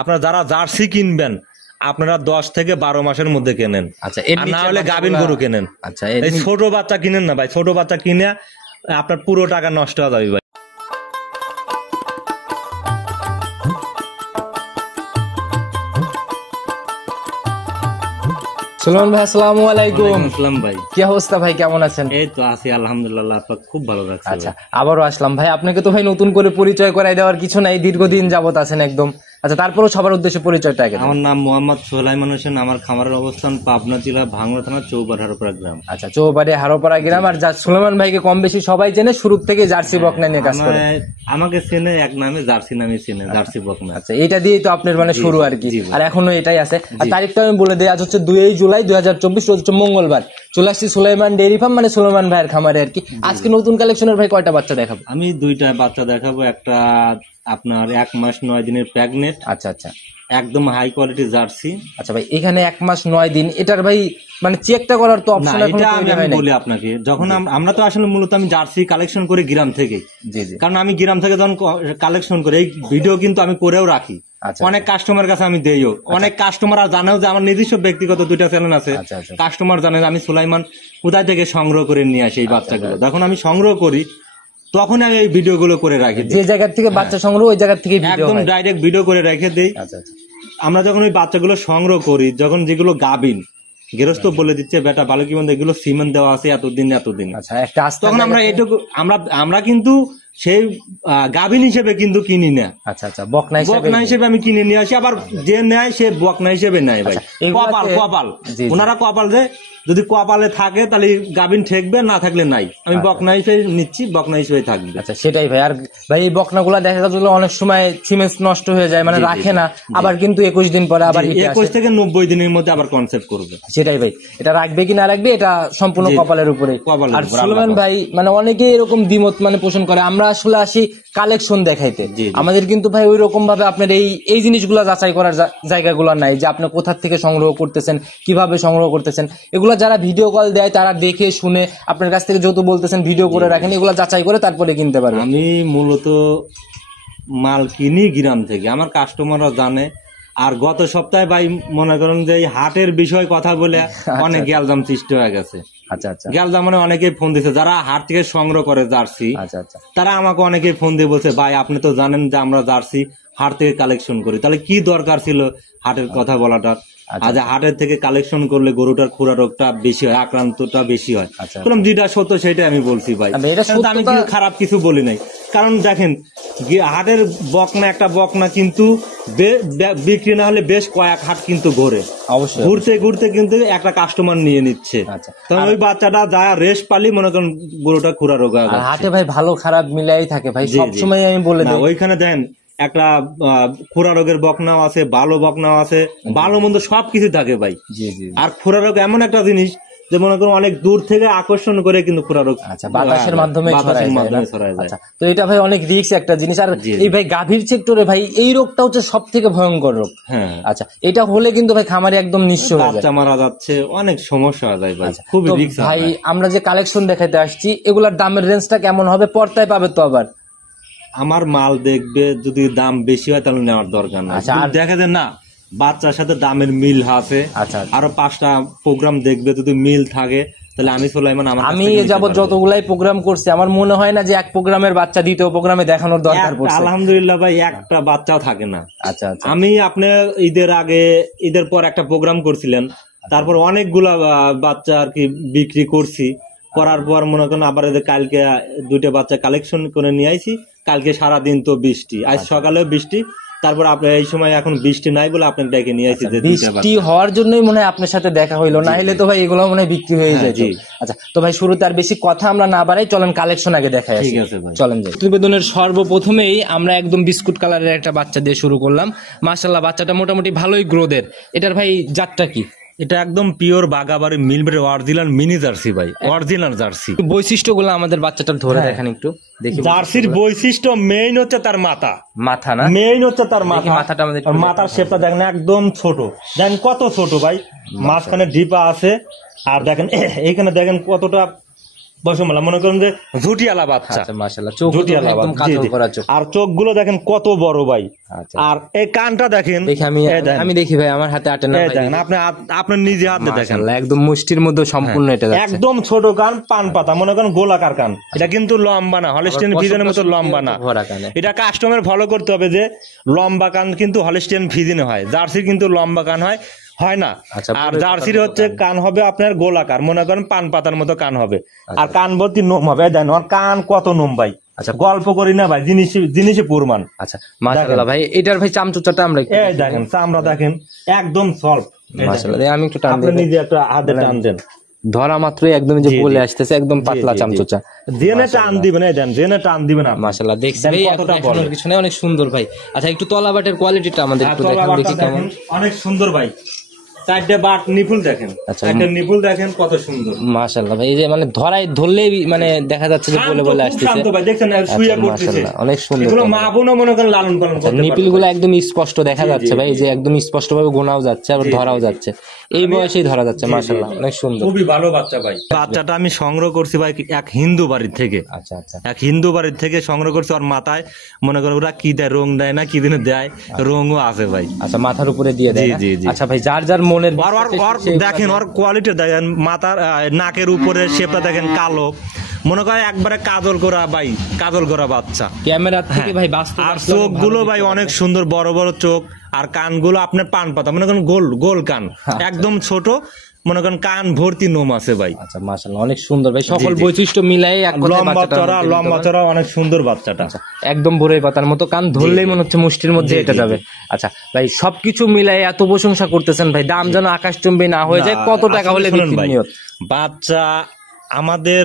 আপনারা যারা জার্সি কিনবেন আপনারা 10 থেকে 12 মাসের মধ্যে কেনেন। আচ্ছা, আর না হলে গাভিন গরু কেনেন। আচ্ছা, এই ছোট বাচ্চা কিনেন না ভাই, ছোট বাচ্চা কিনে আপনার পুরো টাকা নষ্ট হয়ে যাবে ভাই। সুলেমান ভাই আসসালামু আলাইকুম। আসসালাম ভাই, কি অবস্থা ভাই, কেমন আছেন? এই তো আছি আলহামদুলিল্লাহ, আপনার খুব ভালো লাগছে। আচ্ছা, আবারও আসলাম ভাই, আপনাকে তো ভাই নতুন করে পরিচয় করাই দেওয়ার কিছু নাই, দীর্ঘদিন যাবত আছেন একদম। আচ্ছা, তারপরেও সবার উদ্দেশ্যে পরিচয়টা আগে। আমার নাম মোহাম্মদ সোলাইমান হোসেন, আমার খামারের অবস্থান পাবনা জেলা ভাঙ্গুড়া থানা চৌবাড়ি হারোপাড়া গ্রাম। আচ্ছা, চৌবাড়ি হারোপাড়া গ্রাম। আর যা সুলেমান ভাইকে কম বেশি সবাই চেনে, শুরু থেকে জার্সি বকনা নিয়ে কাজ করে। আমাকে চেনে এক নামে, জার্সি নামে চেনে, জার্সি বকনা। আচ্ছা, এটা দিয়েই তো আপনার মানে শুরু আর কি, আর এখনো এটাই আছে। আর তারিখটা আমি বলে দিই, আজ হচ্ছে 2 জুলাই 2024, রোজ হচ্ছে মঙ্গলবার। চলে আসছি সুলাইমান ডেইরি ফার্ম, মানে সুলেমান ভাইয়ের খামারে আর কি। আজকে নতুন কালেকশনের ভাই কয়টা বাচ্চা দেখাবো? আমি 2টা বাচ্চা দেখাবো। একটা আপনার 1 মাস 9 দিনের প্রেগনেন্ট, আচ্ছা আচ্ছা, একদম হাই কোয়ালিটি জার্সি। আচ্ছা ভাই, এখানে 1 মাস 9 দিন, এটার ভাই মানে চেকটা করার তো অপশন না, এখনো এটা তৈরি আমি হয় নাই। বলি আপনাকে, যখন আমরা তো আসলে মূলত আমি জার্সি কালেকশন করি গ্রাম থেকে। জি জি, কারণ আমি গ্রাম থেকে যখন কালেকশন করি, এই ভিডিও কিন্তু আমি করেও রাখি। আচ্ছা, অনেক কাস্টমার কাছে আমি দেইও। অনেক কাস্টমার জানেও যে আমার নিজস্ব ব্যক্তিগত 2টা চ্যানেল আছে। আচ্ছা আচ্ছা, কাস্টমার জানে আমি সুলাইমান কোথায় থেকে সংগ্রহ করে নিয়ে আসি এই বাচ্চাগুলো। যখন আমি সংগ্রহ করি তখন আমি এই ভিডিও গুলো করে রাখি, যে জায়গা থেকে বাচ্চা সংগ্রহ ওই জায়গা থেকে একদম ডাইরেক্ট ভিডিও করে রেখে দিই। আচ্ছা আচ্ছা, আমরা যখন ওই বাচ্চাগুলো সংগ্রহ করি, যখন যেগুলো গাবিন, গৃহস্থ বলে দিচ্ছে বেটা ভালো কি মন্দ, এগুলো সিমেন্ট দেওয়া আছে এতদিন এতদিন, আচ্ছা, একটা আস্থা তখন আমরা এটুকু আমরা কিন্তু সেই গাবিন হিসেবে কিন্তু কিনি না। আচ্ছা আচ্ছা, বকনা হিসেবে আমি কিনে নিয়ে আসি। আবার যে নেয় সে বকনা হিসেবে নেয় ভাই। কপাল কপাল, ওনারা কপাল যে যদি কপালে থাকে তাহলে গাবিন ঠেকবে, না থাকলে নাই। আমি বকনা হিসেবে নিচ্ছি, বকনা হিসেবে থাকবে। আচ্ছা, সেটাই ভাই। আর ভাই এই বকনাগুলা দেখা গেল অনেক সময় সিমেন্ট নষ্ট হয়ে যায়, মানে রাখে না, আবার কিন্তু 21 দিন পরে আবার 21 থেকে 90 দিনের মধ্যে আবার কনসেপ্ট করবে। সেটাই ভাই, এটা রাখবে কি না রাখবে এটা সম্পূর্ণ কপালের উপরে। আর সুলেমান ভাই মানে অনেকে এরকম দ্বিমত মানে পোষণ করে, আমরা আসলে আসি কালেকশন দেখাইতে। আমাদের কিন্তু ভাই ওই রকম ভাবে আপনার এই জিনিসগুলা যাচাই করার জায়গাগুলো নাই, যে আপনি কোথা থেকে সংগ্রহ করতেছেন, কিভাবে সংগ্রহ করতেছেন। এগুলা যারা ভিডিও কল দেয় তারা দেখে শুনে আপনার কাছ থেকে যত বলতেছেন ভিডিও করে রাখেন, এগুলা যাচাই করে তারপরে কিনতে পারবেন। আমি মূলত মাল কিনি গ্রাম থেকে, আমার কাস্টমাররা জানে। আর গত সপ্তাহে ভাই মনে করেন যে এই হাটের বিষয়ে কথা বলে অনেক গ্যালজাম সৃষ্টি হয়ে গেছে। আচ্ছা আচ্ছা, গ্যালজাম মানে অনেকেই ফোন দিচ্ছে যারা হাট থেকে সংগ্রহ করে জার্সি। আচ্ছা আচ্ছা, তারা আমাকে অনেকেই ফোন দিয়ে বলছে ভাই আপনি তো জানেন যে আমরা জার্সি হাট থেকে কালেকশন করি, তাহলে কি দরকার ছিল হাটের কথা বলাটা। আজ হাটের থেকে কালেকশন করলে গরুটার খুরা রোগটা বেশি হয়, আক্রান্তটা বেশি হয়। যেটা সত্য সেটাই আমি বলছি ভাই, আমি খারাপ কিছু বলি নাই। কারণ দেখেন হাটের বকনা, একটা বকনা কিন্তু বিক্রি না হলে বেশ কয়েক হাট কিন্তু ঘুরে, অবশ্যই ঘুরতে ঘুরতে কিন্তু একটা কাস্টমার নিয়ে নিচ্ছে। তখন ওই বাচ্চাটা যা রেস্ট পালি মনে করেন গরুটা খুরা রোগ হাটে ভাই ভালো খারাপ মিলাই থাকে ভাই, সবসময় আমি বলে দিই। ওইখানে দেন একটা খুরা রোগের বকনাও আছে, ভালো বকনাও আছে, ভালো মন্দ সবকিছু থাকে ভাই। আর খুরা রোগ এমন একটা জিনিস যে মনে করুন অনেক দূর থেকে আকর্ষণ করে কিন্তু খুরা রোগ বাতাসের মাধ্যমে ছড়ায় যায়। তো এটা ভাই অনেক রিস্ক একটা জিনিস। আর এই ভাই গাভীর সেক্টরে ভাই এই রোগটা হচ্ছে সব থেকে ভয়ঙ্কর রোগ। আচ্ছা, এটা হলে কিন্তু ভাই খামারে একদম নিশ্চয় বাচ্চা মারা যাচ্ছে, অনেক সমস্যা হয়ে যায় ভাই, খুবই রিস্ক। ভাই আমরা যে কালেকশন দেখাতে আসছি এগুলার দামের রেঞ্জটা কেমন হবে? পর্দায় পাবে তো আবার আমার মাল দেখবে, যদি দাম বেশি হয় তাহলে নেওয়ার দরকার না। দেখা যায় না বাচ্চার সাথে দামের মিল আছে, আরো 5টা প্রোগ্রাম দেখবে, যদি মিল থাকে তাহলে আমি সুলাইমান আমি যাবত যতগুলাই প্রোগ্রাম করছি আমার মনে হয় না যে এক প্রোগ্রামের বাচ্চা দ্বিতীয় প্রোগ্রামে দেখানোর দরকার পড়ছে। আলহামদুলিল্লাহ ভাই, একটা বাচ্চাও থাকে না। আচ্ছা, আমি আপনি ঈদের পর একটা প্রোগ্রাম করছিলেন, তারপর অনেকগুলা বাচ্চা আর কি বিক্রি করছি। করার পর মনে করেন আবার কালকে 2টা বাচ্চা কালেকশন করে নিয়ে আইছি। কালকে সারাদিন তো বৃষ্টি, আজ সকালেও বৃষ্টি, তারপর আপনার এই সময় এখন বৃষ্টি নাই বলে আপনাকে ডেকে নিয়ে আসি। বৃষ্টি হওয়ার জন্যই মনে হয় আপনার সাথে দেখা হইলো, না হলে তো ভাই এগুলো মনে হয় বিক্রি হয়ে যায়। আচ্ছা, তো ভাই শুরুতে আর বেশি কথা আমরা না বাড়াই, চলেন কালেকশন আগে দেখাই। ঠিক আছে ভাই, চলেন যাই। প্রতিবেদনের সর্বপ্রথমেই আমরা একদম বিস্কুট কালারের একটা বাচ্চা দিয়ে শুরু করলাম। মাশাআল্লাহ, বাচ্চাটা মোটামুটি ভালোই গ্রোথের। এটার ভাই জাতটা কি? এটা একদম pure Bagabari মিলবের original mini jersey ভাই, অরিজিনাল জার্সি। বৈশিষ্ট্যগুলো আমাদের বাচ্চাটার ধরে দেখেন একটু দেখি। জার্সির বৈশিষ্ট্য মেইন হচ্ছে তার মাথা না, মেইন হচ্ছে তার মাথাটা। আমাদের মাথার শেপটা দেখেন একদম ছোট, দেখেন কত ছোট ভাই, মাঝখানে ডিপা আছে। আর দেখেন এখানে দেখেন কতটা বসমালা মনে করেন যে ঝুটিয়ালা বাচ্চা, আচ্ছা মাশাআল্লাহ, চোখ ঝুটিয়ালা একদম বাচ্চা, জি, কাজল জি। করা চোখ। আর চোখগুলো দেখেন কত বড় ভাই, আচ্ছা আর এই কানটা দেখেন, দেখি আমি দেখি ভাই, আমার হাতে আটে না এই ভাই, দেখেন আপনি আপনার নিজে হাতে দেখেন, মাশাআল্লাহ একদম মুষ্টির মধ্যে সম্পূর্ণ এটা যাচ্ছে। একদম ছোট কান, পান পাতা মনে করেন গোলাকার কান, এটা কিন্তু লম্বা না, হলিস্টিয়ান ফ্রিজিয়ানের মতো লম্বা না। ভরা কানে। এটা কাস্টমার ফলো করতে হবে যে লম্বা কান কিন্তু হলিস্টিয়ান ফ্রিজিয়ানে হয়, জার্সির কিন্তু লম্বা কান হয় না। আচ্ছা, আর জার্সির হচ্ছে কান হবে আপনার গোলাকার, মনে করেন পান পাতার মতো কান হবে, আর কান ভর্তি নোম হবে। দেন ওর কান কত নোম ভাই, আচ্ছা গল্প করি না ভাই, জিনিসে পুরমান। আচ্ছা মাশাআল্লাহ ভাই, এটার ভাই চামচুচাটা আমরা একটু এই দেখেন চামড়া দেখেন একদম সফট, মাশাআল্লাহ। আমি একটু টান আপনি দিই, নিজে একটা হাতে টান দেন, ধরা মাত্রই একদম যে বলে আসতেছে, একদম পাতলা চামচুচা, জেনে টান দিবেন, এই দেন জেনে টান দিবেন আপনি। মাশাআল্লাহ দেখছি দেন ভাই, কতটা বড়। এখনো কিছু নেই, অনেক সুন্দর ভাই। আচ্ছা একটু তলাবাটের কোয়ালিটিটা আমাদের একটু দেখান দেখি কেমন। অনেক সুন্দর ভাই, চারটে বাট নিপুল দেখেন, আচ্ছা। চারটে নিপুল দেখেন কত সুন্দর। মাশাআল্লাহ ভাই, এই যে মানে ধরলেই মানে দেখা যাচ্ছে যে বলে বলে আসতেছে। শান্ত ভাই, দেখছেন না শুয়ে আচ্ছা, পড়তেছে, মাশাআল্লাহ, অনেক সুন্দর। এগুলো মা বোনও মনে করেন লালন পালন করতে পারে। নিপিল গুলো একদম স্পষ্ট দেখা যাচ্ছে ভাই, এই যে একদম স্পষ্ট ভাবে গোনাও যাচ্ছে আর ধরাও যাচ্ছে, এই বয়সেই ধরা যাচ্ছে। মাশাআল্লাহ অনেক সুন্দর, খুবই ভালো বাচ্চা ভাই। বাচ্চাটা আমি সংগ্রহ করছি ভাই এক হিন্দু বাড়ির থেকে, আচ্ছা আচ্ছা এক হিন্দু বাড়ির থেকে সংগ্রহ করছি। ওর মাথায় মনে করেন ওরা কি দেয়, রং দেয় না কি দিনে দেয়, রঙও আছে ভাই। আচ্ছা, মাথার উপরে দিয়ে দেয় জি, না? জি, জি। আচ্ছা ভাই, যার যার মনের ওর দেখেন, ওর কোয়ালিটি দেখেন, মাথার নাকের উপরে শেপটা দেখেন কালো, মনে করে একবারে কাজল করা ভাই, কাজল করা বাচ্চা। ক্যামেরা থেকে ভাই বাস্তব আর চোখগুলো ভাই অনেক সুন্দর, বড় বড় চোখ, আর কানগুলো আপনার পান পাতা মনে করেন গোল গোল কান, একদম ছোট, মনে করেন কান ভর্তি নোম আছে ভাই। আচ্ছা মাশাআল্লাহ অনেক সুন্দর ভাই, সকল বৈশিষ্ট্য মিলাই এক কথায় লম্বা বাচ্চাটা চড়া, লম্বা চড়া অনেক সুন্দর বাচ্চাটা। একদম বড়ই পাতার মতো, কান ধরলেই মনে হচ্ছে মুষ্টির মধ্যে এটা যাবে। আচ্ছা ভাই, সবকিছু মিলাই এত প্রশংসা করতেছেন ভাই, দাম যেন আকাশচুম্বী না হয়ে যায়, কত টাকা হলে বিক্রি ভাই নিয়ত? বাচ্চা আমাদের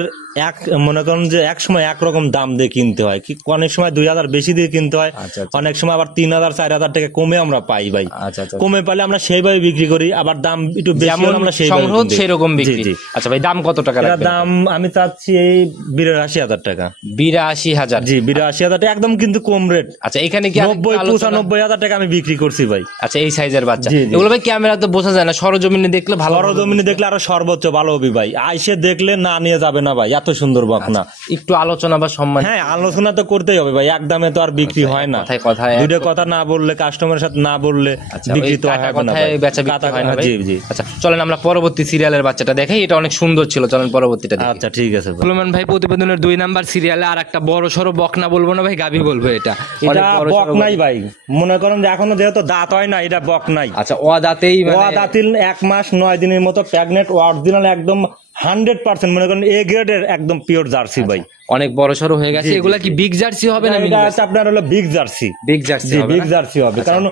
মনে করেন যে এক সময় একরকম দাম দিয়ে কিনতে হয়, কি অনেক সময় 2000 বেশি দিয়ে কিনতে হয়, আচ্ছা, আচ্ছা। অনেক সময় আবার 3000 4000 টাকা কমে আমরা পাই ভাই। আচ্ছা আচ্ছা, কমে পাইলে আমরা সেইভাবে বিক্রি করি, আবার দাম একটু বেশি যেমন হলে আমরা সেইভাবে সংগ্রহ কিনি। সেরকম জি, বিক্রি। জি। আচ্ছা ভাই, দাম কত টাকা এটার রাখবেন? দাম আমি চাচ্ছি এই 82,000 টাকা। 82,000? জি, 82,000 টাকা একদম কিন্তু কম রেট। আচ্ছা, এখানে কি 90-95,000 টাকা আমি বিক্রি করছি ভাই। আচ্ছা, এই সাইজের বাচ্চা জি, জি। এগুলো ভাই ক্যামেরা তো বোঝা যায় না, সরজমিনে দেখলে ভালো। সরজমিনে দেখলে আরো সর্বোচ্চ ভালো হবে ভাই, আইসে দেখলে না নিয়ে যাবে না ভাই, এত সুন্দর বকনা। একটু আলোচনা বা সম্মান। হ্যাঁ, আলোচনা তো করতেই হবে ভাই, একদমে তো আর বিক্রি হয় না। কথায় দুটো কথা না বললে, কাস্টমারের সাথে না বললে বিক্রি তো হবে না ভাই। বেচা বিক্রি হয় না ভাই। জি, জি। আচ্ছা চলেন আমরা পরবর্তী সিরিয়ালের বাচ্চাটা দেখাই, এটা অনেক সুন্দর ছিল, চলেন পরবর্তীটা দেখি। আচ্ছা ঠিক আছে ভাই। সুলেমান ভাই প্রতিবেদনের 2 নাম্বার সিরিয়ালে আর একটা বড় সড়ো বকনা বলবো না ভাই, গাভী বলবো। এটা এটা বকনাই ভাই, মনে করেন যে এখনো যেহেতু দাঁত হয় না, এটা বকনাই। আচ্ছা, অদাতেই ও দাঁতিল 1 মাস 9 দিনের মতো প্রেগনেন্ট, অরিজিনাল একদম 100% মনে করেন এ গ্রেডের একদম পিওর জার্সি ভাই। অনেক বড় সড়ো হয়ে গেছে। এগুলা কি বিগ জার্সি হবে না? এটা হচ্ছে আপনার হলো বিগ জার্সি। বিগ জার্সি জি, হবে বিগ না? জার্সি হবে, কারণ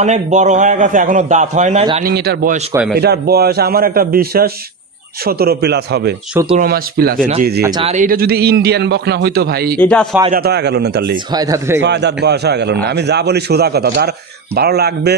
অনেক বড় হয়ে গেছে, এখনো দাঁত হয় নাই। রানিং এটার বয়স কয় মাস? এটার বয়স আমার একটা বিশ্বাস 17 প্লাস হবে। 17 মাস প্লাস না? জি, জি, আচ্ছা, আর এটা যদি ইন্ডিয়ান বকনা হইতো ভাই? এটা 6 দাঁত হয়ে গেল না, তাহলে 6 দাঁত হয়ে গেল। 6 দাঁত বয়স হয়ে গেল না। আমি যা বলি সোজা কথা, যার ভালো লাগবে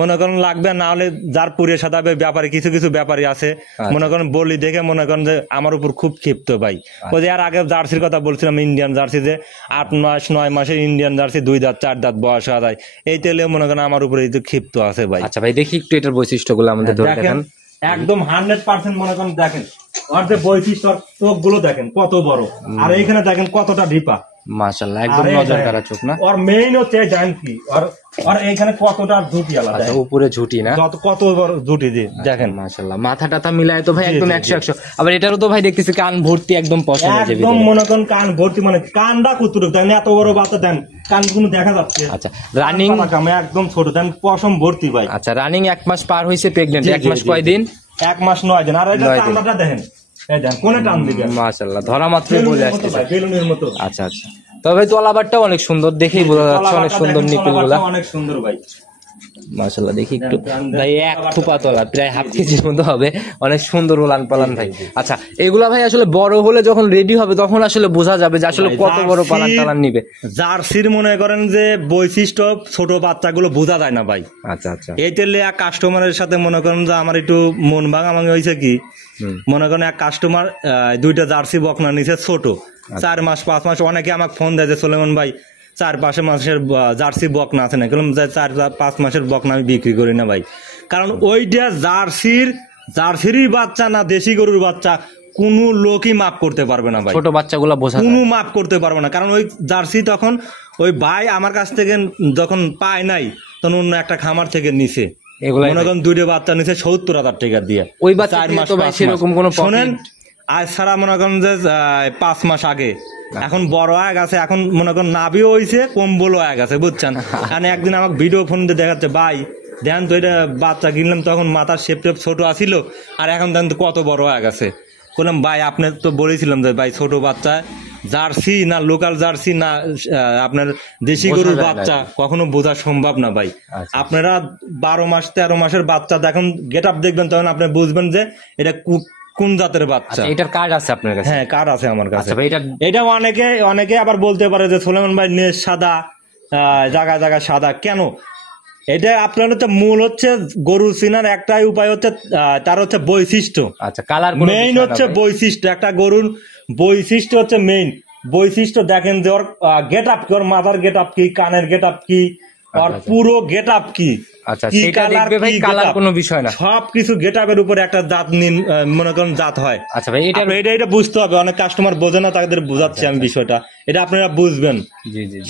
মনে করেন লাগবে, না হলে যার পুরে সাদাবে ব্যাপারে কিছু কিছু ব্যাপারী আছে মনে করেন বলি দেখে মনে করেন যে আমার উপর খুব ক্ষিপ্ত ভাই। ওই যে আর আগে জার্সির কথা বলছিলাম, ইন্ডিয়ান জার্সি যে 8 মাস 9 মাসের ইন্ডিয়ান জার্সি 2 দাঁত 4 দাঁত বয়স হয়ে যায়, এই তেলে মনে করেন আমার উপরে একটু ক্ষিপ্ত আছে ভাই। আচ্ছা ভাই, দেখি একটু এটার বৈশিষ্ট্যগুলো আমাদের ধরে দেখান। একদম 100% মনে করেন দেখেন ওর যে বৈশিষ্ট্য, চোখ গুলো দেখেন কত বড়, আর এইখানে দেখেন কতটা ডিপা। মাশাআল্লাহ, একদম নজর কাড়া চোখ না? আর মেইন হচ্ছে জানেন কি, আর এইখানে কতটা ঝুটি আলাদা। আচ্ছা, উপরে ঝুটি না? কত বড় ঝুটি দিয়ে দেখেন। মাশাআল্লাহ, মাথা টাথা মিলায় তো ভাই একদম 100-100। আবার এটারও তো ভাই দেখতেছি কান ভর্তি একদম পশম আছে একদম মনে করেন কান ভর্তি, মানে কানটা কুতুর দেন, এত বড় বাচ্চা দেন, কান কোনো দেখা যাচ্ছে। আচ্ছা, রানিং একদম ছোট দেন, পশম ভর্তি ভাই। আচ্ছা, রানিং 1 মাস পার হইছে, প্রেগন্যান্ট 1 মাস কয় দিন? 1 মাস 9 দিন। আর এটা চামড়াটা দেখেন, এই দেখেন কোনে টান দিবেন। মাশাআল্লাহ, ধরা মাত্রই বলে আসতেছে বেলুনের মতো। আচ্ছা আচ্ছা, তবে তলাবারটা অনেক সুন্দর, দেখেই বোঝা যাচ্ছে অনেক সুন্দর নিপিল গুলা। অনেক সুন্দর ভাই, মাশাআল্লাহ। দেখি একটু ভাই, 1 থুপা তলা, প্রায় হাফ কেজির মতো হবে, অনেক সুন্দর ওলান পালান ভাই। আচ্ছা, এগুলা ভাই আসলে বড় হলে যখন রেডি হবে তখন আসলে বোঝা যাবে যে আসলে কত বড় পালান টালান নিবে। জার্সির মনে করেন যে বৈশিষ্ট্য ছোট বাচ্চাগুলো বোঝা যায় না ভাই। আচ্ছা আচ্ছা, এই তেলে এক কাস্টমারের সাথে মনে করেন যে আমার একটু মন ভাঙাভাঙি হয়েছে কি, মনে করেন এক কাস্টমার 2টা জার্সি বকনা নিছে ছোট, 4 মাস 5 মাস। অনেকে আমাকে ফোন দেয় যে সুলেমান ভাই 4-5 মাসের জার্সি বকনা আছে না? বললাম 4-5 মাসের বকনা আমি বিক্রি করি না ভাই, কারণ ওইটা জার্সিরই বাচ্চা না দেশি গরুর বাচ্চা, কোনো লোকই মাপ করতে পারবে না ভাই, ছোট বাচ্চাগুলো বোঝা কোনো মাপ করতে পারবে না। কারণ ওই জার্সি তখন ওই ভাই আমার কাছ থেকে যখন পায় নাই তখন অন্য একটা খামার থেকে নিছে, মনে করেন 2টা বাচ্চা নিছে 70,000 টাকা দিয়ে। ওই বাচ্চা তো ভাই সেরকম কোনো শোনেন, আজ ছাড়া মনে করেন যে 5 মাস আগে, এখন বড় হয়ে গেছে, এখন মনে করেন নাভিও হয়েছে, কম্বলও হয়ে গেছে, বুঝছেন। কারণ একদিন আমাকে ভিডিও ফোন দিয়ে দেখাচ্ছে, ভাই দেখেন তো এটা বাচ্চা কিনলাম তখন মাথার শেপ টেপ ছোট আসিল, আর এখন দেখেন তো কত বড় হয়ে গেছে। বললাম ভাই আপনি তো বলেছিলাম যে ভাই ছোট বাচ্চা জার্সি না লোকাল জার্সি না আপনার দেশি গরুর বাচ্চা কখনো বোঝা সম্ভব না ভাই। আপনারা 12 মাস 13 মাসের বাচ্চা দেখুন, গেট আপ দেখবেন, তখন আপনি বুঝবেন যে এটা কোন জাতের বাচ্চা। এটার কার্ড আছে আপনার কাছে? হ্যাঁ, কার্ড আছে আমার কাছে। এটা অনেকে আবার বলতে পারে যে সুলেমান ভাই নেশ সাদা, জায়গা জায়গা সাদা কেন? এটা আপনার হচ্ছে মূল হচ্ছে গরু চিনার একটাই উপায় হচ্ছে তার হচ্ছে বৈশিষ্ট্য। আচ্ছা, কালার মেইন হচ্ছে বৈশিষ্ট্য। একটা গরুর বৈশিষ্ট্য হচ্ছে মেইন বৈশিষ্ট্য। দেখেন যে ওর গেট আপ কি, ওর মাথার গেট আপ কি, কানের গেট আপ কি, আর পুরো গেট আপ কি, সবকিছু গেট আপের উপরে একটা জাত মনে করেন জাত হয়। আচ্ছা ভাই, এটা বুঝতে হবে। অনেক কাস্টমার বোঝে না, তাদের বোঝাচ্ছি আমি বিষয়টা, এটা আপনারা বুঝবেন।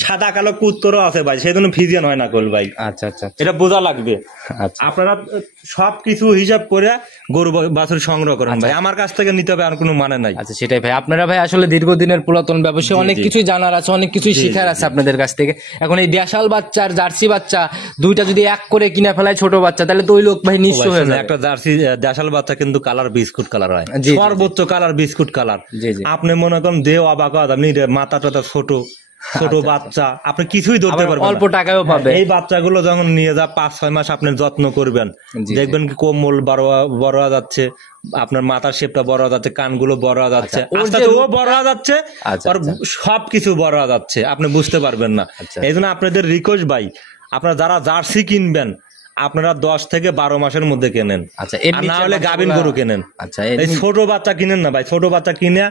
সাদা কালো কুত্তরও আছে ভাই, সেই জন্য ফিজিয়ান হয় না কল ভাই। আচ্ছা আচ্ছা, এটা বোঝা লাগবে। আপনারা সবকিছু হিসাব করে গরু বাছুর সংগ্রহ করেন ভাই, আমার কাছ থেকে নিতে হবে আর কোনো মানে নাই। আচ্ছা, সেটাই ভাই। আপনারা ভাই আসলে দীর্ঘদিনের পুরাতন ব্যবসায়ী, অনেক কিছুই জানার আছে, অনেক কিছুই শেখার আছে আপনাদের কাছ থেকে। এখন এই দেশাল বাচ্চা আর জার্সি বাচ্চা দুইটা যদি এক করে কিনে ফেলায় ছোট বাচ্চা, তাহলে তো ওই লোক ভাই নিশ্চয় হয়ে যায়। একটা জার্সি দেশাল বাচ্চা কিন্তু কালার বিস্কুট কালার হয়, সর্বোচ্চ কালার বিস্কুট কালার। আপনি মনে করেন দেহ অবাক, আপনি মাথা টাথা ছোট ছোট বাচ্চা, আপনি কিছুই ধরতে পারবেন, অল্প টাকায়ও পাবে। এই বাচ্চাগুলো যখন নিয়ে যা 5-6 মাস আপনি যত্ন করবেন, দেখবেন কি কোমল বড় হয়ে যাচ্ছে, আপনার মাথার শেপটা বড় হয়ে যাচ্ছে, কানগুলো বড় হয়ে যাচ্ছে, ও বড় হয়ে যাচ্ছে, আর সবকিছু বড় হয়ে যাচ্ছে, আপনি বুঝতে পারবেন না। এই জন্য আপনাদের রিকোয়েস্ট ভাই, আপনারা যারা জার্সি কিনবেন আপনারা 10 থেকে 12 মাসের মধ্যে কেনেন। আচ্ছা, না হলে গাভিন গরু কেনেন। আচ্ছা, এই ছোট বাচ্চা কিনেন না ভাই, ছোট বাচ্চা কিনে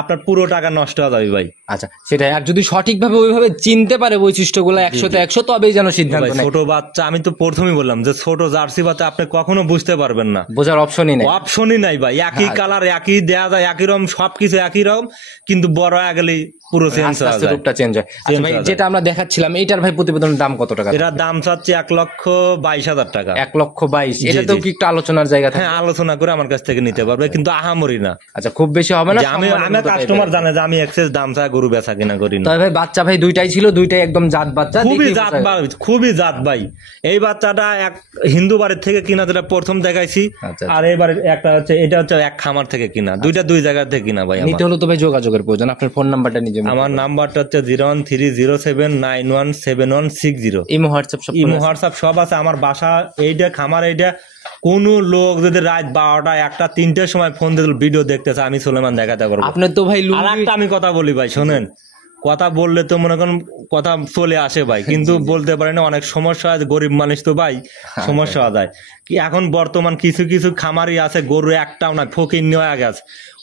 আপনার পুরো টাকা নষ্ট হয়ে যাবে ভাই। আচ্ছা, সেটাই। আর যদি সঠিকভাবে ওইভাবে চিনতে পারে বৈশিষ্ট্যগুলো 100তে 100, তবেই যেন সিদ্ধান্ত নেয়। ছোট বাচ্চা, আমি তো প্রথমেই বললাম যে ছোট জার্সি বাচ্চা আপনি কখনো বুঝতে পারবেন না, বোঝার অপশনই নাই ভাই। একই কালার, একই দেয়া যায়, একই রকম, সবকিছু একই রকম, কিন্তু বড় হয়ে গেলেই পুরো চেঞ্জ হয়ে যায়, রূপটা চেঞ্জ হয়। আচ্ছা ভাই, যেটা আমরা দেখাচ্ছিলাম এটার ভাই প্রতিবেদনের দাম কত টাকা? এটার দাম চাচ্ছি 1,22,000 টাকা। 1,22,000। এটা তো কি একটু আলোচনার জায়গা? হ্যাঁ, আলোচনা করে আমার কাছ থেকে নিতে পারবে, কিন্তু আহামরি না। আচ্ছা, খুব বেশি হবে না। আমি কাস্টমার জানে যে আমি এক্সেস দাম ছাড়া গরু বেচা কিনা করি না। তবে ভাই বাচ্চা ভাই দুইটাই ছিল, দুইটাই একদম জাত বাচ্চা, খুবই জাত ভাই। এই বাচ্চাটা এক হিন্দু বাড়ির থেকে কিনা, যেটা প্রথম দেখাইছি, আর এবার একটা হচ্ছে এটা হচ্ছে এক খামার থেকে কিনা, দুইটা দুই জায়গা থেকে কিনা ভাই। নিতে হলো তো ভাই যোগাযোগের প্রয়োজন। আপনার ফোন নাম্বারটা নিজে? আমার নাম্বারটা হচ্ছে 01307917160। ইমো হোয়াটসঅ্যাপ সব আছে। আমার বাসা এইটা, খামার এইটা। কোন লোক যদি রাত 12টা 1টা 3টার সময় ফোন দিয়ে ভিডিও দেখতেছে, আমি সুলেমান দেখাতে পারবো। আপনার তো ভাই আমি কথা বলি ভাই, শোনেন, কথা বললে তো মনে করেন কথা চলে আসে ভাই, কিন্তু বলতে পারি না, অনেক সমস্যা হয়, গরিব মানুষ তো ভাই, সমস্যা যায় কি। এখন বর্তমান কিছু কিছু খামারই আছে গরু একটাও না, ফকির নিয়ে গেছে,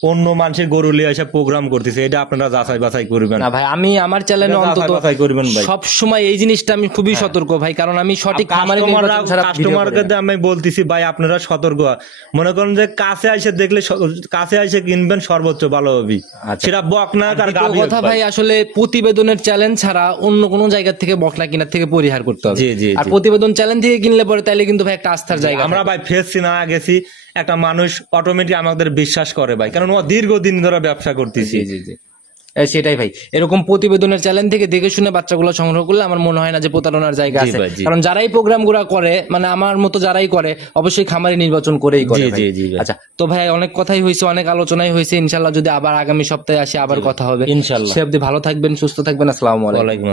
অন্য মানুষের গরু নিয়ে এসে প্রোগ্রাম করতেছে। এটা আপনারা যাচাই বাছাই করবেন না ভাই। আমি আমার চ্যানেলে অন্তত সব সময় এই জিনিসটা আমি খুবই সতর্ক ভাই, কারণ আমি সঠিক কাস্টমারকে আমি বলতেছি ভাই আপনারা সতর্ক। মনে করেন যে কাছে এসে দেখলে, কাছে এসে কিনবেন, সর্বোচ্চ ভালো হবে, সেটা বকনা আর গাভী কথা ভাই। আসলে প্রতিবেদনের চ্যালেঞ্জ ছাড়া অন্য কোনো জায়গা থেকে বকনা কিনার থেকে পরিহার করতে হবে। আর প্রতিবেদন চ্যালেঞ্জ থেকে কিনলে পরে তাইলে কিন্তু ভাই একটা আস্থার জায়গা। আমরা ভাই ফেসছি না গেছি, একটা মানুষ অটোমেটিক আমাদের বিশ্বাস করে ভাই, কারণ ও দীর্ঘদিন ধরে ব্যবসা করতেছি। সেটাই ভাই। এরকম প্রতিবেদনের চ্যালেঞ্জ থেকে দেখে শুনে বাচ্চাগুলো সংগ্রহ করলে আমার মনে হয় না যে প্রতারণার জায়গা আছে, কারণ যারাই প্রোগ্রাম গুলা করে, মানে আমার মতো যারাই করে, অবশ্যই খামারি নির্বাচন করেই করে। আচ্ছা, তো ভাই অনেক কথাই হয়েছে, অনেক আলোচনাই হয়েছে। ইনশাল্লাহ যদি আবার আগামী সপ্তাহে আসি, আবার কথা হবে ইনশাল্লাহ। সে অবধি ভালো থাকবেন, সুস্থ থাকবেন। আসসালামু আলাইকুম।